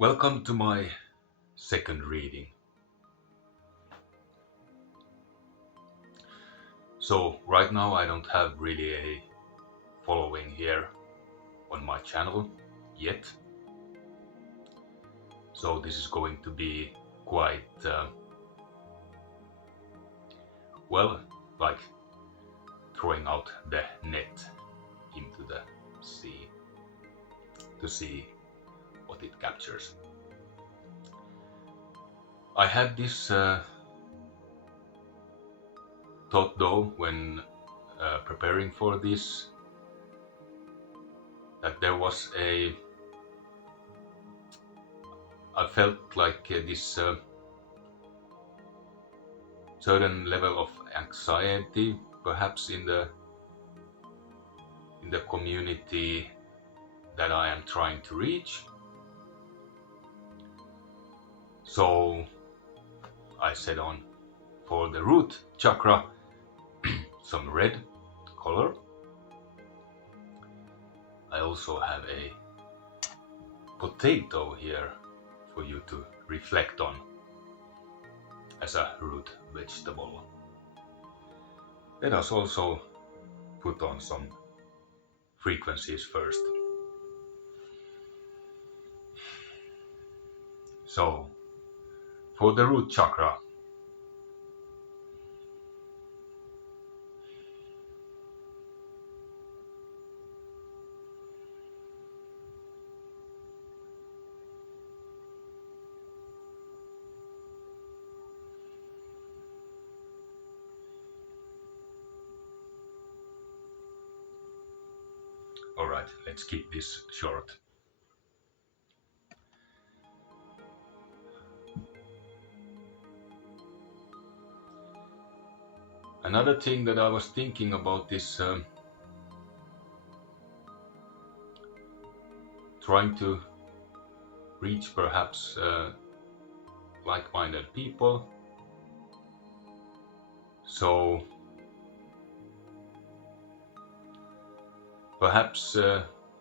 Welcome to my second reading. So, right now I don't have really a following here on my channel yet. So, this is going to be quite, well, like throwing out the net into the sea to see what it captures. I had this thought though when preparing for this that there was I felt like this certain level of anxiety perhaps in the community that I am trying to reach. So I set on for the root chakra some red color. I also have a potato here for you to reflect on as a root vegetable. Let us also put on some frequencies first. So for the root chakra, alright, let's keep this short. Another thing that I was thinking about is trying to reach perhaps like-minded people. So perhaps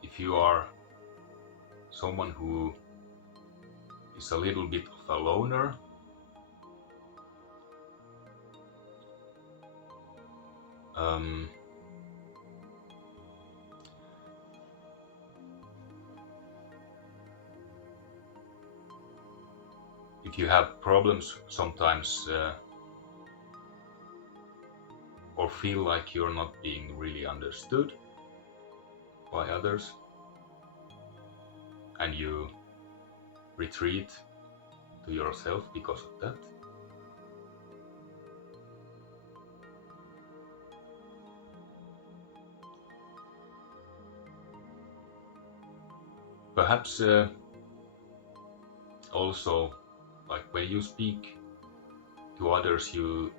if you are someone who is a little bit of a loner, um, if you have problems sometimes or feel like you're not being really understood by others and you retreat to yourself because of that, perhaps also like when you speak to others you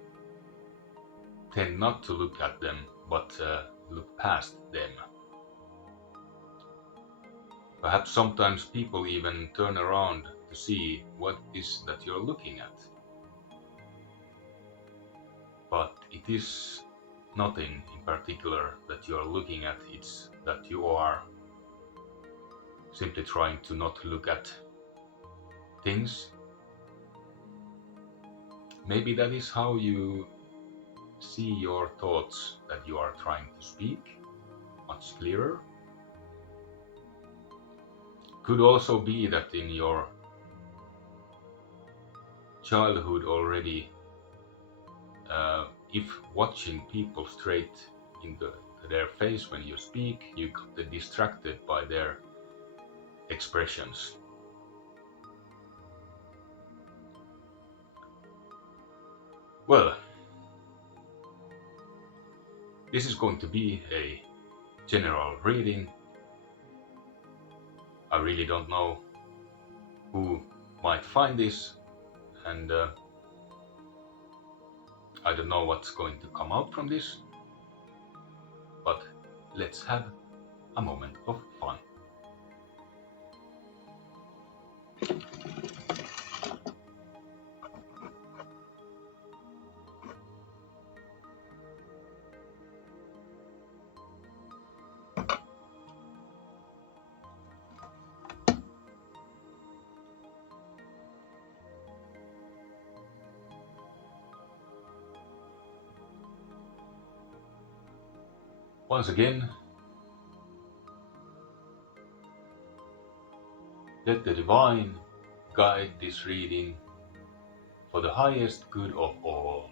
tend not to look at them but look past them. Perhaps sometimes people even turn around to see what it is that you're looking at. But it is nothing in particular that you're looking at, it's that you are simply trying to not look at things. Maybe that is how you see your thoughts that you are trying to speak much clearer. Could also be that in your childhood already, if watching people straight into their face when you speak, you got distracted by their expressions. Well, this is going to be a general reading. I really don't know who might find this, and I don't know what's going to come out from this, but let's have a moment of fun. Once again, let the divine guide this reading for the highest good of all.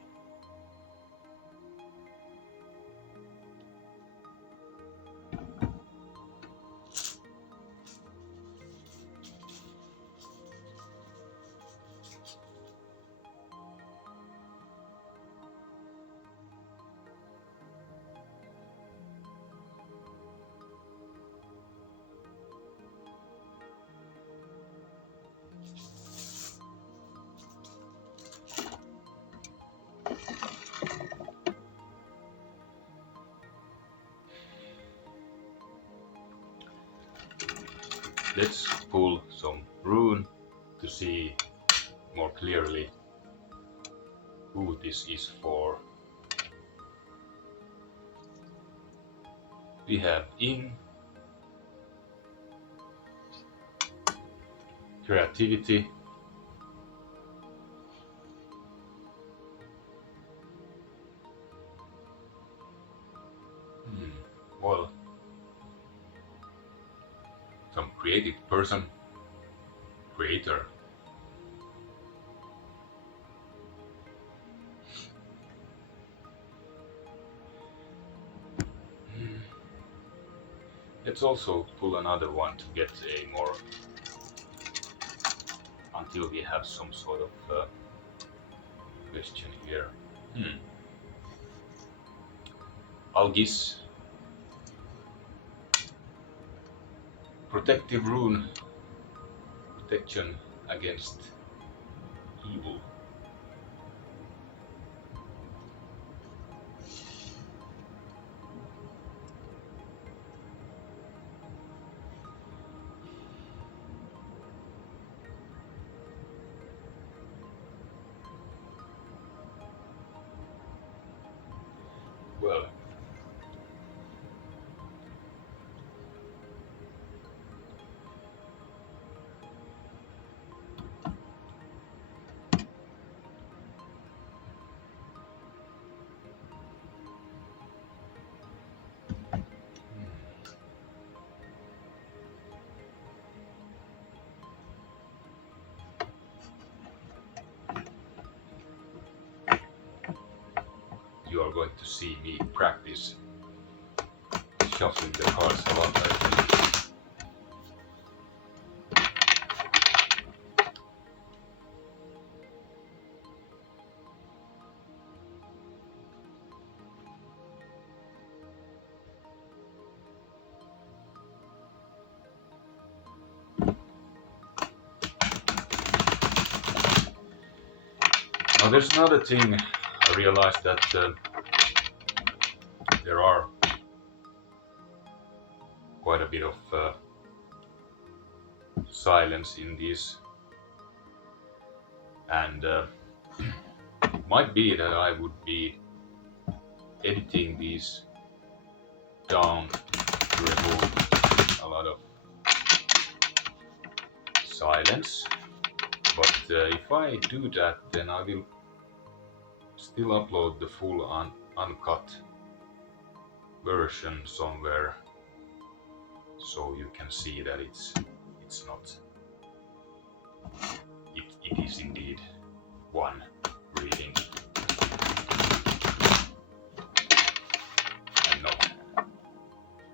Let's pull some rune to see more clearly who this is for. We have in creativity, well, some creative person, creator. Let's also pull another one to get a more, until we have some sort of question here. Algis, protective rune, protection against evil. Well, you are going to see me practice shuffling the cards a lot, I think. Now there's another thing. I realized that there are quite a bit of silence in these, and it might be that I would be editing these down to remove a lot of silence, but if I do that, then I will still upload the full uncut version somewhere, so you can see that it's not, it is indeed one reading and not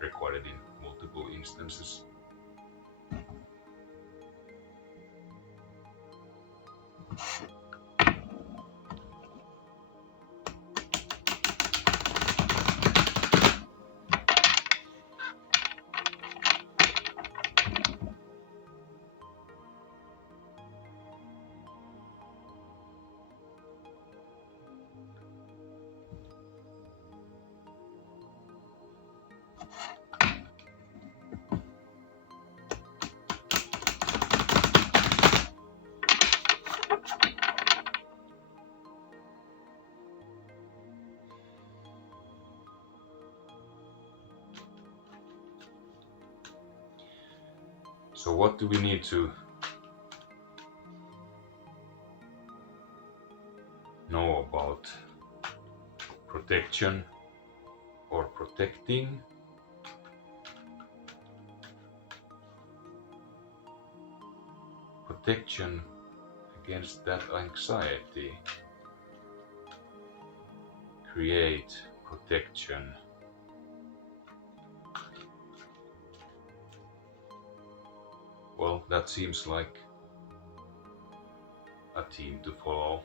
recorded in multiple instances. So what do we need to know about protection or protecting, protection against that anxiety, create protection. Well, that seems like a team to follow.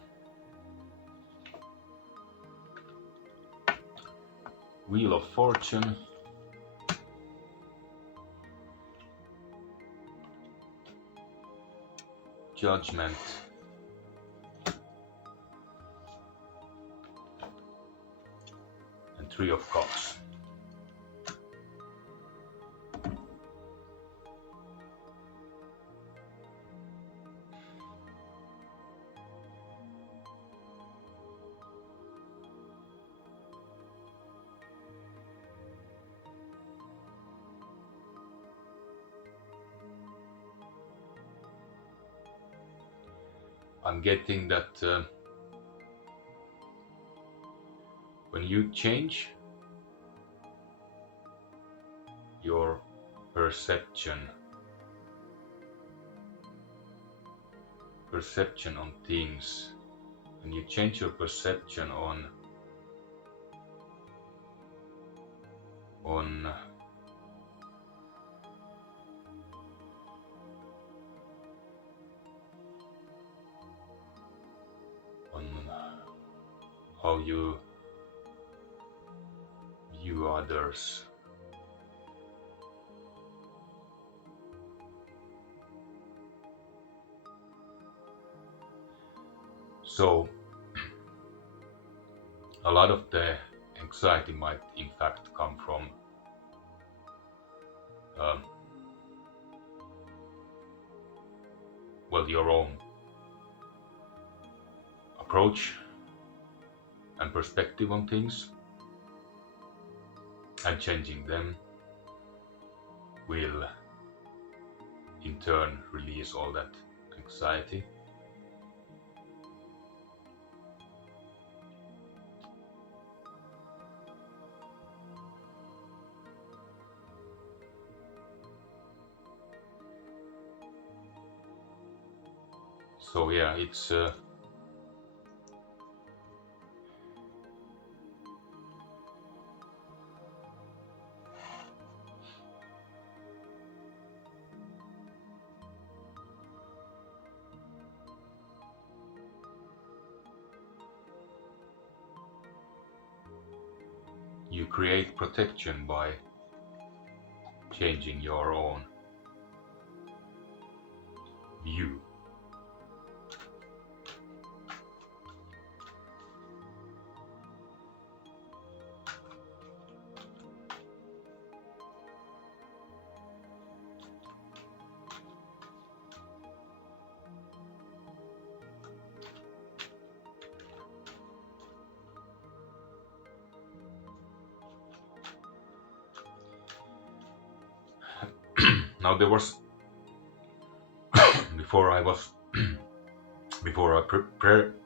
Wheel of Fortune. Judgment. And Three of Cups. I'm getting that when you change your perception on things, when you change your perception on how you view others, so a lot of the anxiety might in fact come from your own approach and perspective on things, and changing them will in turn release all that anxiety. So yeah, it's you create protection by changing your own view. Now there was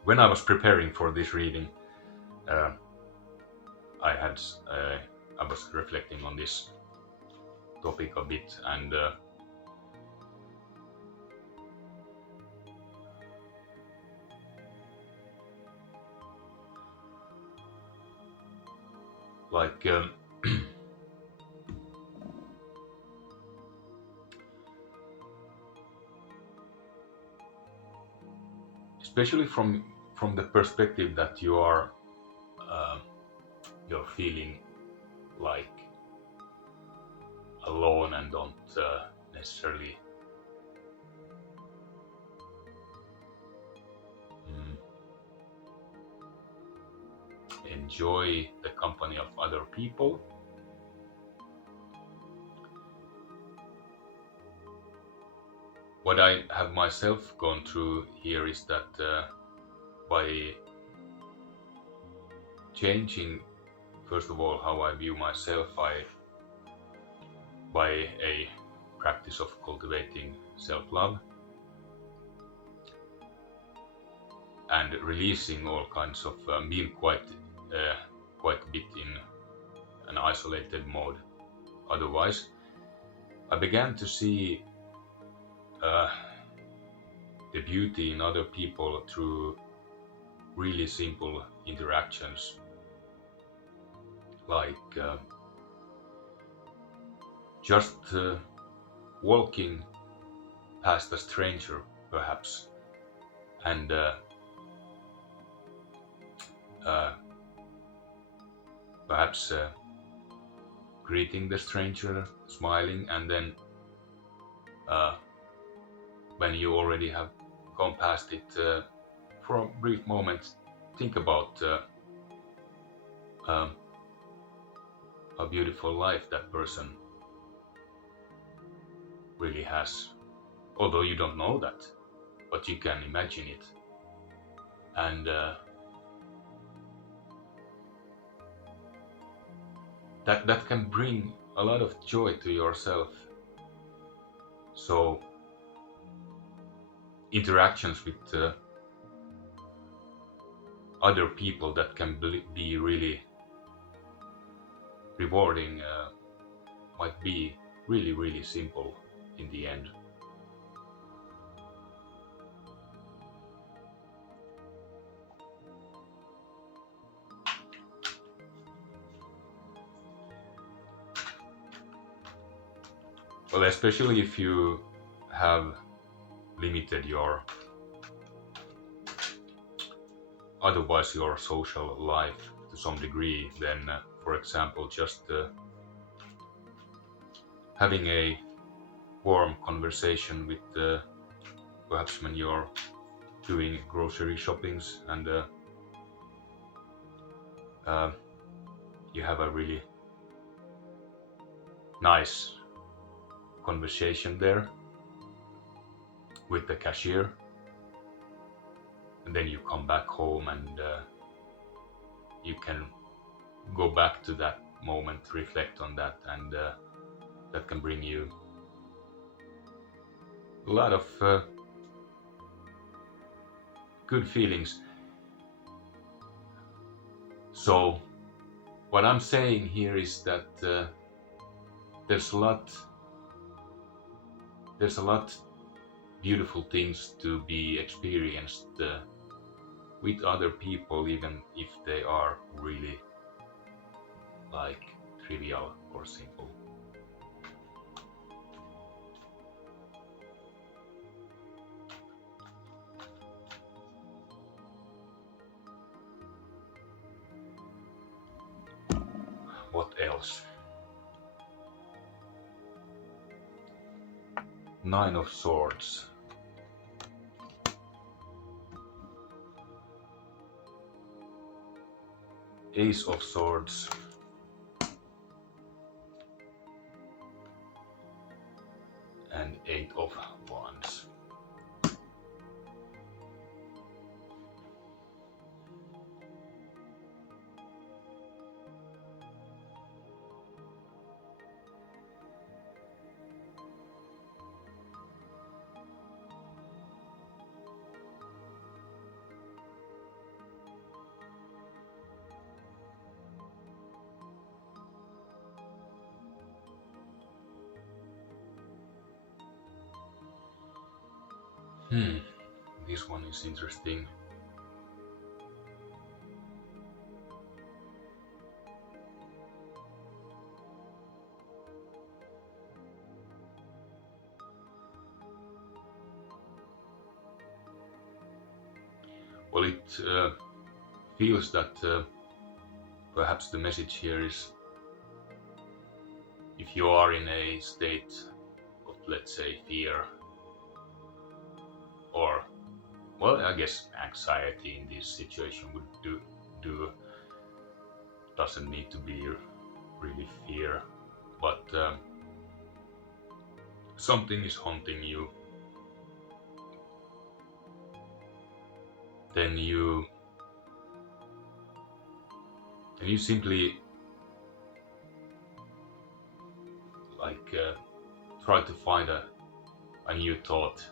when I was preparing for this reading, I was reflecting on this topic a bit, and like especially from the perspective that you're feeling like alone and don't necessarily enjoy the company of other people. What I have myself gone through here is that by changing, first of all, how I view myself, by a practice of cultivating self-love and releasing all kinds of mean quite a bit in an isolated mode. Otherwise, I began to see the beauty in other people through really simple interactions, like just walking past a stranger, perhaps, and perhaps greeting the stranger, smiling, and then when you already have gone past it, for a brief moment, think about how beautiful life that person really has. Although you don't know that, but you can imagine it. And that can bring a lot of joy to yourself. So interactions with other people that can be really rewarding might be really simple in the end. Well, especially if you have limited your social life to some degree, then for example, just having a warm conversation with perhaps when you're doing grocery shoppings and you have a really nice conversation there with the cashier, and then you come back home and you can go back to that moment, reflect on that, and that can bring you a lot of good feelings. So what I'm saying here is that there's a lot beautiful things to be experienced with other people, even if they are really like trivial or simple. What else? Nine of Swords. Ace of Swords. And Eight of Wands. This one is interesting. Well, it feels that perhaps the message here is, if you are in a state of, let's say, fear, or, well, I guess anxiety in this situation would do doesn't need to be really fear, but something is haunting you, then you simply try to find a new thought,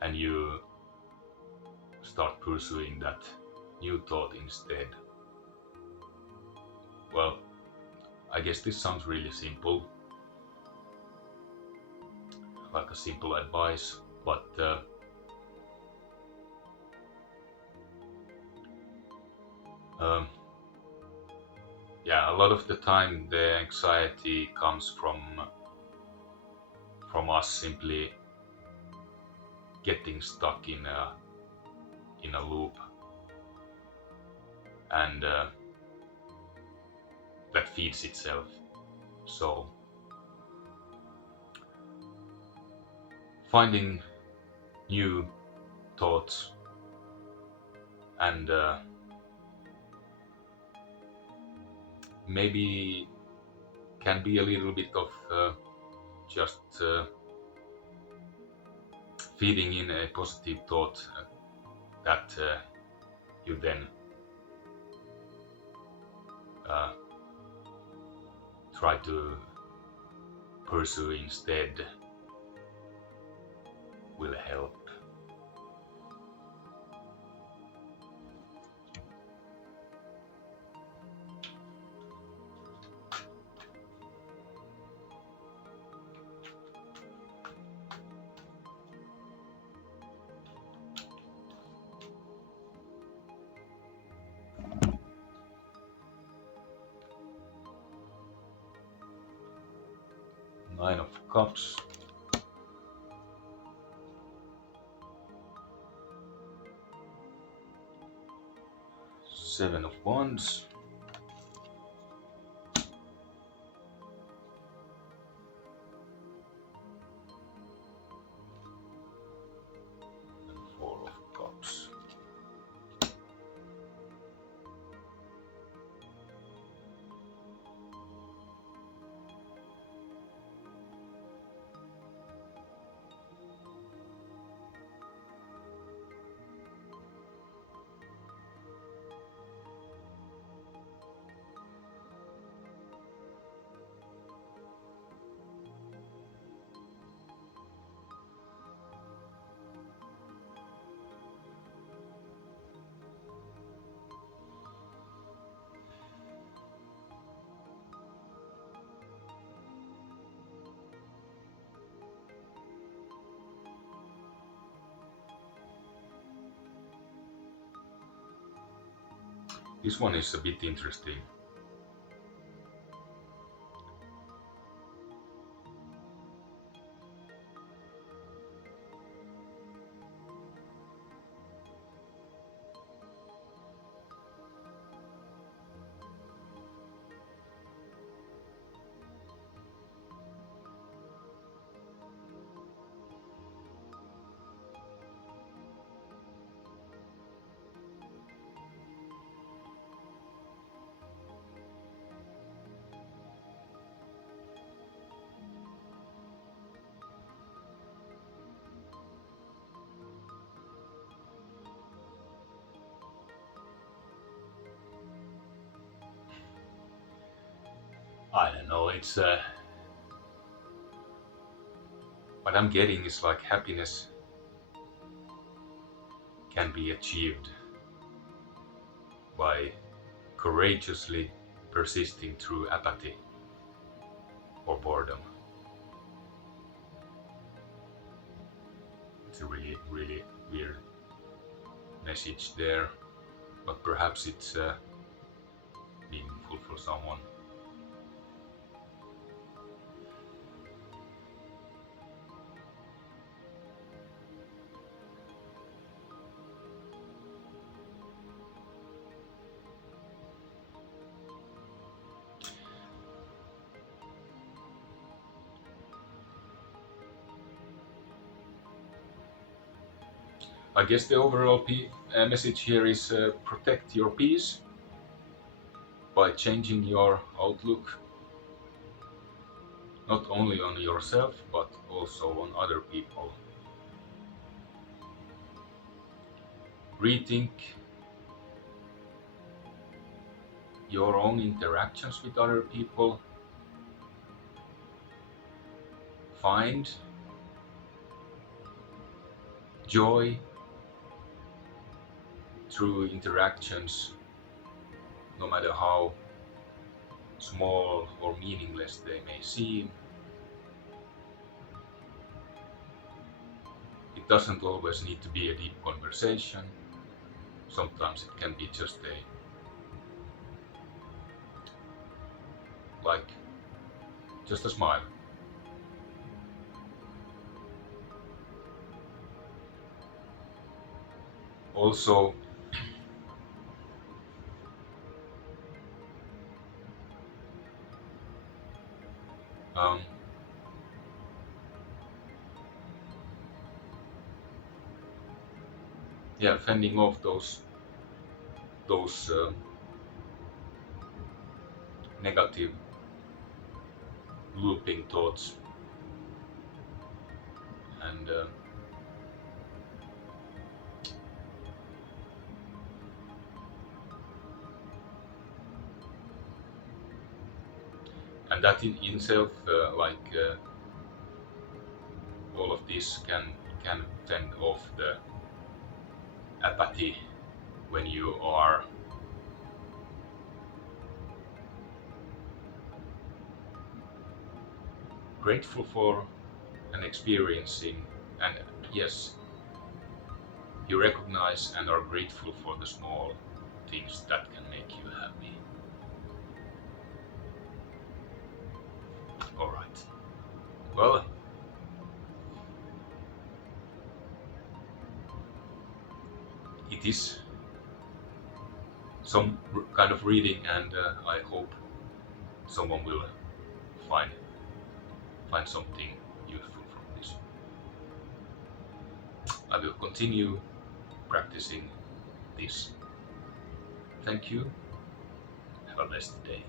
and you start pursuing that new thought instead. Well, I guess this sounds really simple, like a simple advice, but um, yeah, a lot of the time the anxiety comes from us simply getting stuck in a loop, and that feeds itself. So finding new thoughts and maybe can be a little bit of just feeding in a positive thought that you then uh, try to pursue instead will help. Nine of Cups. Seven of Wands. And Four of Cups. This one is a bit interesting. I don't know, it's what I'm getting is like happiness can be achieved by courageously persisting through apathy or boredom. It's a really, really weird message there, but perhaps it's meaningful for someone. I guess the overall message here is protect your peace by changing your outlook not only on yourself but also on other people. Rethink your own interactions with other people. Find joy through interactions, no matter how small or meaningless they may seem, it doesn't always need to be a deep conversation. Sometimes it can be just just a smile. Also, um, fending off those negative looping thoughts, and that in itself, all of this can fend off the apathy when you are grateful for and experiencing, and yes, you recognize and are grateful for the small things that can make you happy. All right. Well, it is some kind of reading, and I hope someone will find something useful from this. I will continue practicing this. Thank you. Have a blessed day.